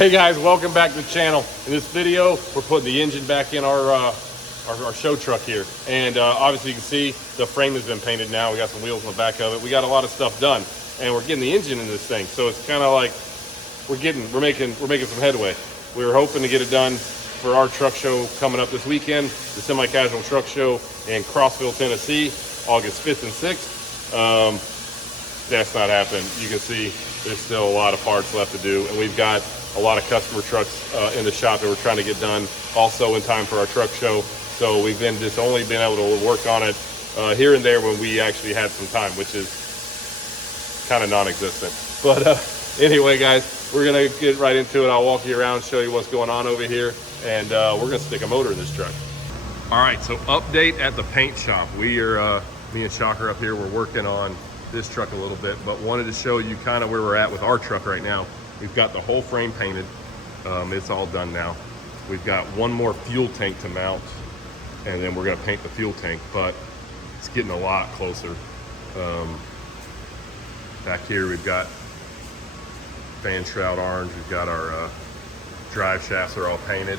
Hey guys, welcome back to the channel. In this video, we're putting the engine back in our show truck here. And obviously you can see the frame has been painted now. We got some wheels on the back of it. We got a lot of stuff done and we're getting the engine in this thing. So it's kind of like we're making some headway. We were hoping to get it done for our truck show coming up this weekend, the Semi-Casual Truck Show in Crossville, Tennessee, August 5th and 6th. That's not happening. You can see there's still a lot of parts left to do, and we've got a lot of customer trucks in the shop that we're trying to get done also in time for our truck show. So we've been just only been able to work on it here and there when we actually had some time, which is kind of non-existent. But anyway, guys, we're gonna get right into it. I'll walk you around, show you what's going on over here, and we're gonna stick a motor in this truck. All right, so update at the paint shop. We are, me and Shocker up here, we're working on this truck a little bit, but wanted to show you kind of where we're at with our truck right now. We've got the whole frame painted. It's all done now. We've got one more fuel tank to mount, and then we're gonna paint the fuel tank, but it's getting a lot closer. Back here, we've got fan shroud orange. We've got our drive shafts are all painted.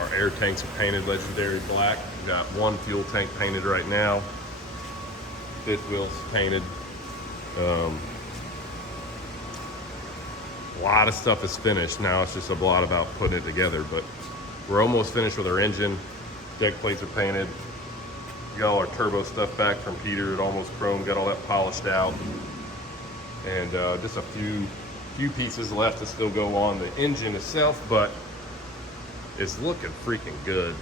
Our air tanks are painted legendary black. We've got one fuel tank painted right now. Fifth wheel's painted. A lot of stuff is finished. Now it's just a lot about putting it together, but we're almost finished with our engine. Deck plates are painted. Got all our turbo stuff back from Peter. It almost chrome, got all that polished out. And just a few pieces left to still go on the engine itself, but it's looking freaking good.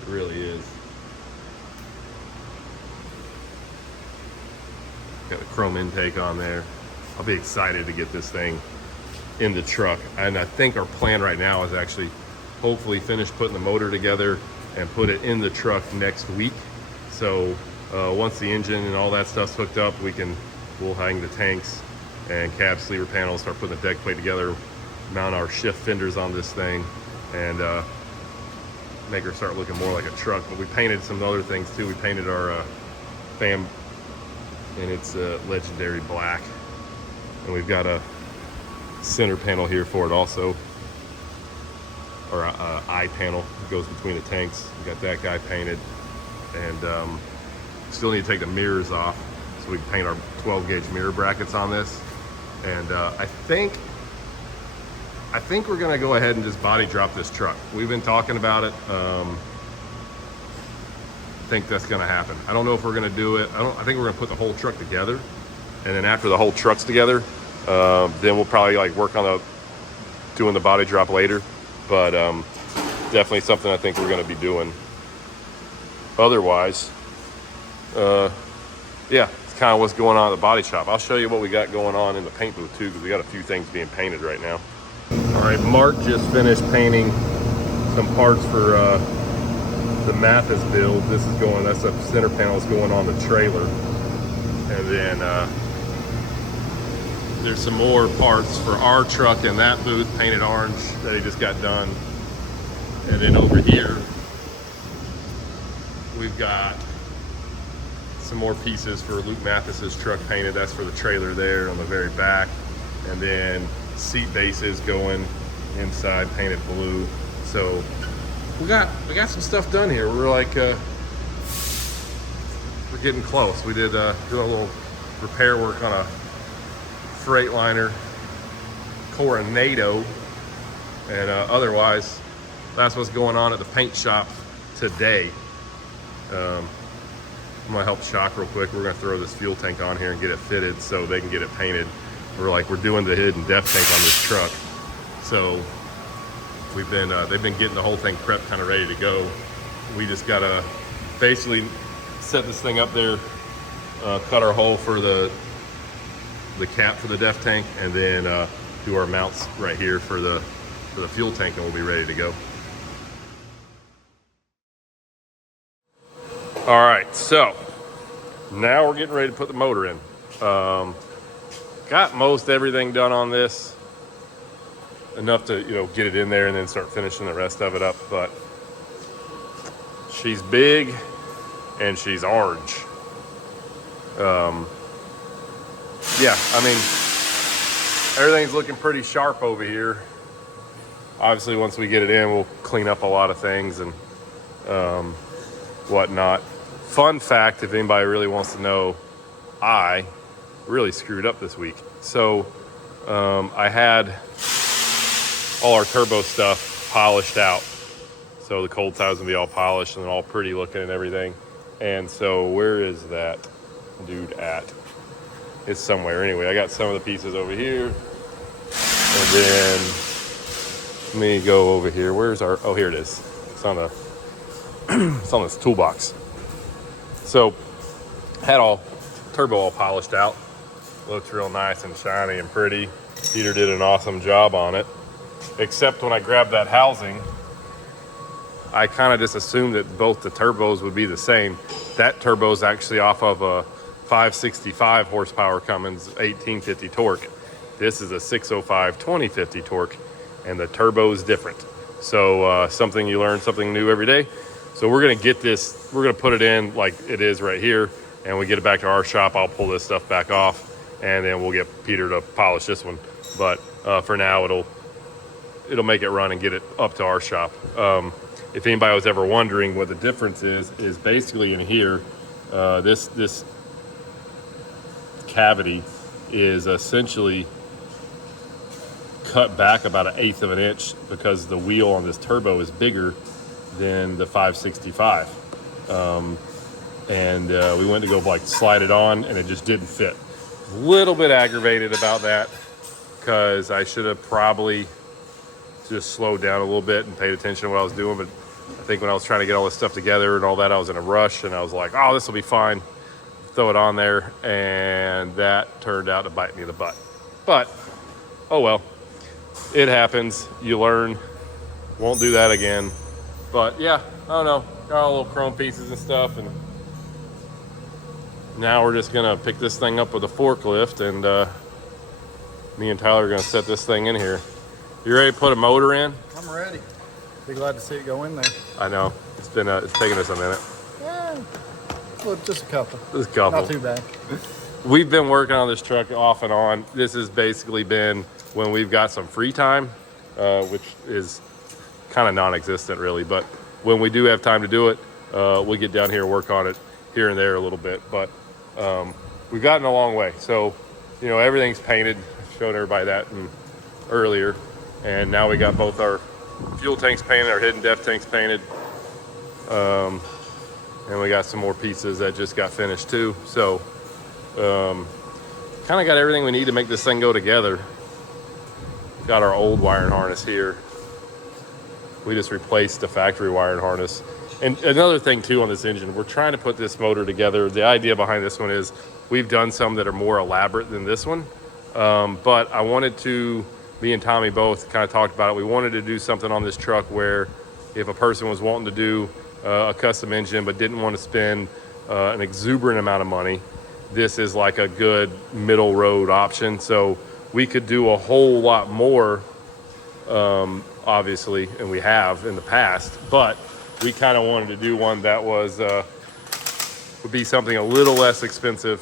It really is. Got a chrome intake on there. I'll be excited to get this thing in the truck. And I think our plan right now is actually hopefully finish putting the motor together and put it in the truck next week. So once the engine and all that stuff's hooked up, we'll hang the tanks and cab sleeper panels, start putting the deck plate together, mount our shift fenders on this thing, and make her start looking more like a truck. But we painted some other things too. We painted our fan, and it's legendary black. And we've got a center panel here for it also, or eye panel that goes between the tanks. We got that guy painted, and still need to take the mirrors off so we can paint our 12 gauge mirror brackets on this. And I think we're gonna go ahead and just body drop this truck. We've been talking about it. I think that's gonna happen. I don't know if we're gonna do it. I think we're gonna put the whole truck together, and then after the whole truck's together, then we'll probably like work on doing the body drop later. But definitely something I think we're gonna be doing. Otherwise, yeah, it's kind of what's going on at the body shop. I'll show you what we got going on in the paint booth too, because we got a few things being painted right now. All right, Mark just finished painting some parts for the Mathis build. That's the center panel that's going on the trailer. And then there's some more parts for our truck in that booth, painted orange, that he just got done. And then over here, we've got some more pieces for Luke Mathis's truck painted. That's for the trailer there on the very back. And then seat bases going inside, painted blue. So we got some stuff done here. We're like, we're getting close. We did do a little repair work on a Freightliner Coronado, and otherwise that's what's going on at the paint shop today. I'm gonna help Shock real quick. We're gonna throw this fuel tank on here and get it fitted so they can get it painted. We're doing the hidden depth tank on this truck. So they've been getting the whole thing prepped, kind of ready to go. We just gotta basically set this thing up there, cut our hole for the cap for the depth tank, and then do our mounts right here for the fuel tank, and we'll be ready to go. All right, so now we're getting ready to put the motor in. Got most everything done on this, enough to get it in there and then start finishing the rest of it up. But she's big and she's orange. Yeah, I mean, everything's looking pretty sharp over here. Obviously, once we get it in, we'll clean up a lot of things and whatnot. Fun fact, if anybody really wants to know, I really screwed up this week. So I had all our turbo stuff polished out. So the cold side's gonna be all polished and all pretty looking and everything. And so where is that dude at? It's somewhere. Anyway, I got some of the pieces over here. And then let me go over here. Where's our, oh, here it is. It's on a, it's on this toolbox. So had all turbo all polished out. Looks real nice and shiny and pretty. Peter did an awesome job on it. Except when I grabbed that housing, I kind of just assumed that both the turbos would be the same. That turbo is actually off of a 565 horsepower Cummins 1850 torque. This is a 605 2050 torque, and the turbo is different. So something you learn, something new every day. So we're gonna get this, we're gonna put it in like it is right here, and we get it back to our shop. I'll pull this stuff back off, and then we'll get Peter to polish this one. But for now, it'll make it run and get it up to our shop. If anybody was ever wondering what the difference is basically in here, this cavity is essentially cut back about 1/8 of an inch because the wheel on this turbo is bigger than the 565. We went to go like slide it on and it just didn't fit. A little bit aggravated about that because I should have probably just slowed down a little bit and paid attention to what I was doing. But I think when I was trying to get all this stuff together and all that, I was in a rush and I was like, oh, this will be fine. Throw it on there, and that turned out to bite me in the butt. But, oh well, it happens. You learn. Won't do that again. But yeah, I don't know. Got all little chrome pieces and stuff, and now we're just gonna pick this thing up with a forklift, and me and Tyler are gonna set this thing in here. You ready to put a motor in? I'm ready. Be glad to see it go in there. I know. It's been it's taken us a minute. Yeah, well, just a couple. Just a couple. Not too bad. We've been working on this truck off and on. This has basically been when we've got some free time, which is kind of non-existent really. But when we do have time to do it, we get down here and work on it here and there a little bit. But we've gotten a long way. So, you know, everything's painted. I showed everybody that earlier. And now we got both our fuel tanks painted, our hidden depth tanks painted. And we got some more pieces that just got finished too. So kind of got everything we need to make this thing go together. Got our old wiring harness here. We just replaced the factory wiring harness. And another thing too on this engine, we're trying to put this motor together. The idea behind this one is we've done some that are more elaborate than this one. But I wanted to, me and Tommy both kind of talked about it. We wanted to do something on this truck where if a person was wanting to do a custom engine but didn't want to spend an exuberant amount of money, this is like a good middle road option. So we could do a whole lot more, obviously, and we have in the past, but we kind of wanted to do one that was would be something a little less expensive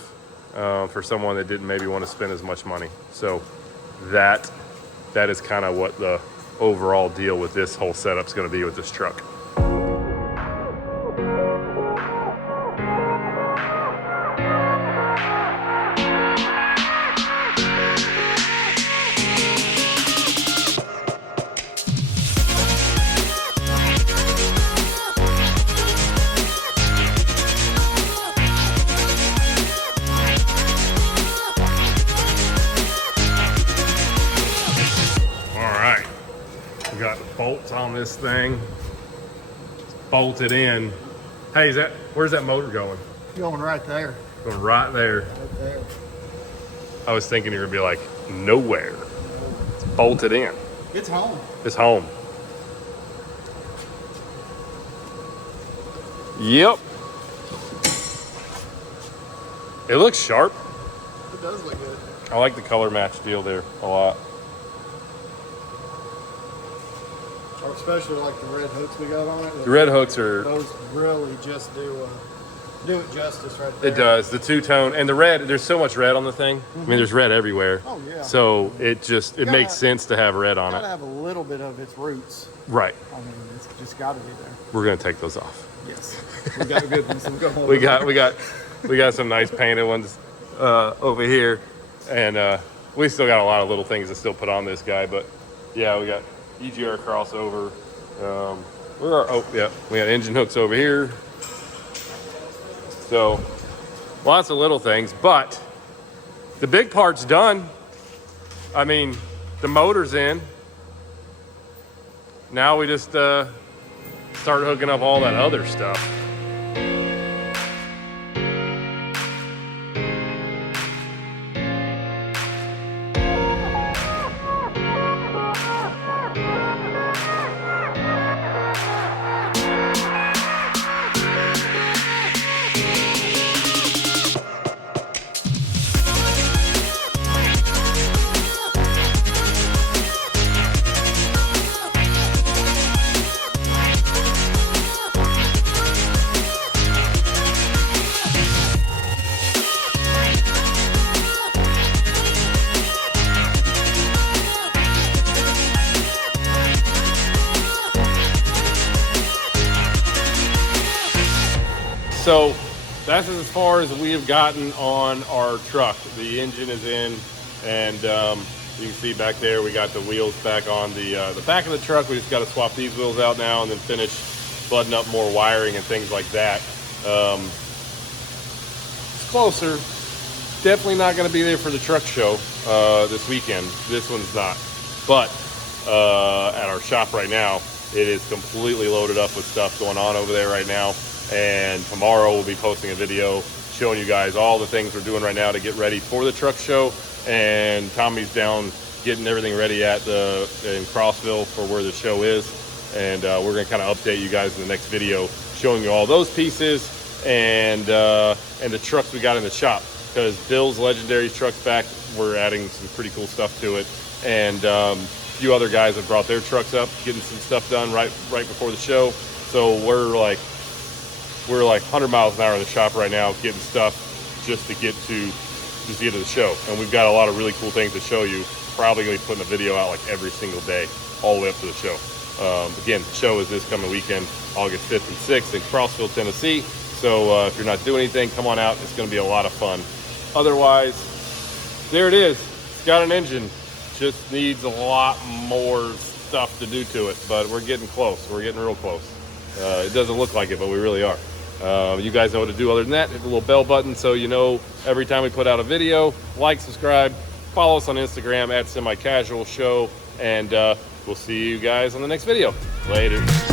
for someone that didn't maybe want to spend as much money. So that is kind of what the overall deal with this whole setup is going to be with this truck. Got the bolts on this thing. It's bolted in. Hey, where's that motor going? Going right there. Going right there. Right there. I was thinking you were gonna be like, nowhere. It's bolted in. It's home. It's home. Yep. It looks sharp. It does look good. I like the color match deal there a lot. Especially like the red hooks we got on it. The red hooks are... Those really just do Do it justice right there. It does. The two-tone and the red. There's so much red on the thing. I mean, there's red everywhere. Oh, yeah. So it Gotta- makes sense to have red on Gotta it. have a little bit of its roots. Right. I mean, it's just gotta be there. We're gonna take those off. Yes. We got a good one, so we'll go home. We got some nice painted ones over here, and we still got a lot of little things to still put on this guy. But yeah, we got EGR crossover. We got engine hooks over here. So lots of little things, but the big part's done. I mean, the motor's in. Now we just start hooking up all that other stuff. So that's as far as we have gotten on our truck. The engine is in, and you can see back there we got the wheels back on the back of the truck. We just got to swap these wheels out now and then finish button up more wiring and things like that. It's closer. Definitely not going to be there for the truck show this weekend. This one's not. But at our shop right now, it is completely loaded up with stuff going on over there right now. And tomorrow we'll be posting a video showing you guys all the things we're doing right now to get ready for the truck show. And Tommy's down getting everything ready in Crossville for where the show is. And we're going to kind of update you guys in the next video, showing you all those pieces and the trucks we got in the shop. Because Bill's Legendary truck's back. We're adding some pretty cool stuff to it. And a few other guys have brought their trucks up, getting some stuff done right before the show. So we're like 100 miles an hour in the shop right now, getting stuff just to get to the show. And we've got a lot of really cool things to show you. Probably gonna be putting a video out like every single day, all the way up to the show. Again, the show is this coming weekend, August 5th and 6th in Crossville, Tennessee. So if you're not doing anything, come on out. It's gonna be a lot of fun. Otherwise, there it is. It's got an engine. Just needs a lot more stuff to do to it, but we're getting close. We're getting real close. It doesn't look like it, but we really are. You guys know what to do other than that. Hit the little bell button so you know every time we put out a video. Like, subscribe, follow us on Instagram @SemiCasualShow, and we'll see you guys on the next video. Later.